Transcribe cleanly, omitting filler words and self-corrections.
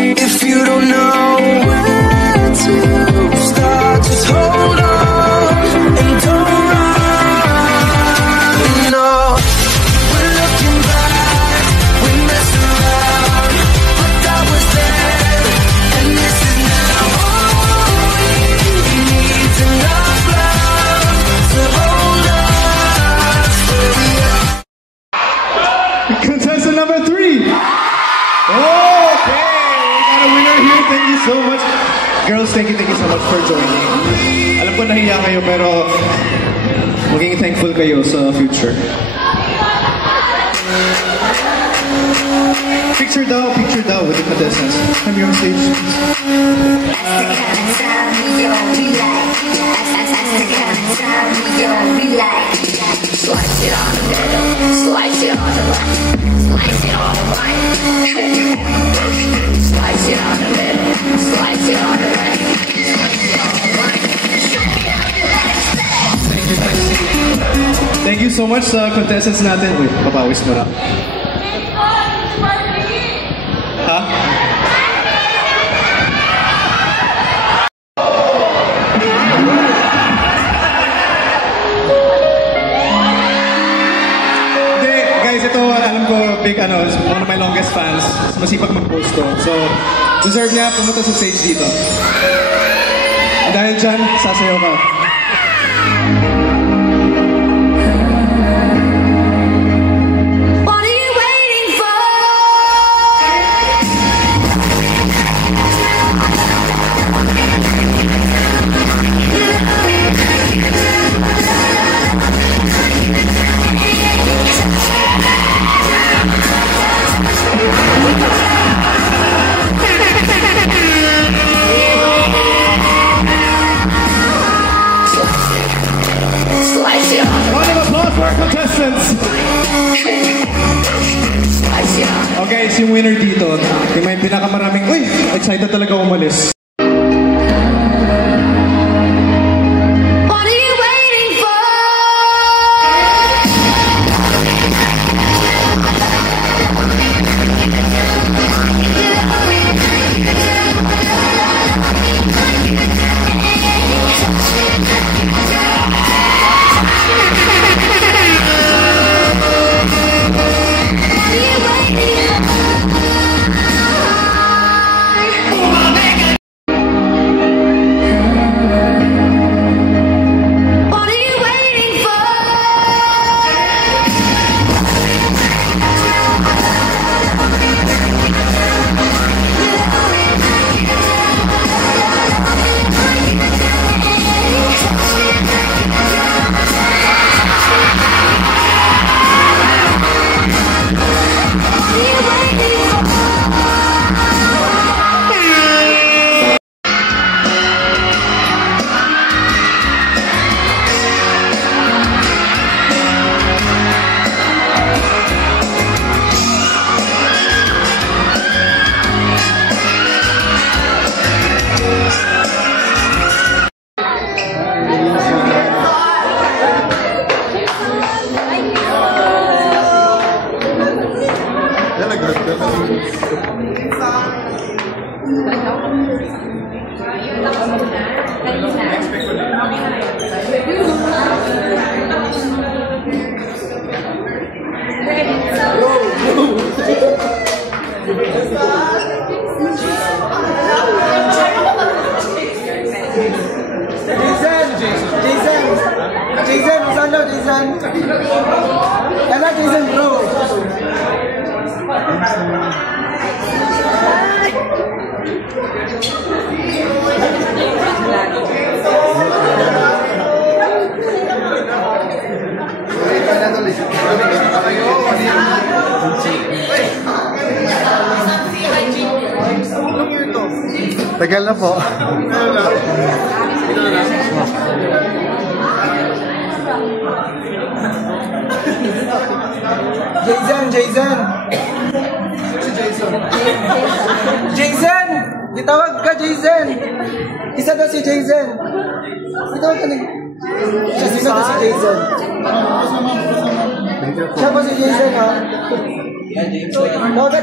If you don't know where to start, just hold on and don't run. No, we're looking back, we messed around, but that was then, and this is now. All we need enough love to hold us where we are. Contestant number 3. Okay, we got a winner here. Thank you so much. Girls, thank you so much for joining. Alam ko nahiya kayo pero maging thankful kayo sa future. Picture daw with the contestants. Come here on stage. Slice it on the middle, slice it on the left, slice it on the right. Slice it on the middle, slice it on the left, slice it on the right. Thank you so much sa contestants natin. Uy, papawis mo na. Ha? Big one of my longest fans, masipag mag-post ko. So, deserve niya pumunta sa stage dito. Dahil dyan, sasayaw ka. What are you waiting for? Contestants! Okay, si winner dito. Yung may pinakamaraming, uy, excited talaga umalis. What are you waiting for? Jason, saan daw, Jason? Kala, Jason, bro. Tagal na po. Jason! Jason! Itawag ka, Jason! Isa daw si Jason! Itawag ka na. Isa daw si Jason. Siya ba si Jason, ha? Tawag ka,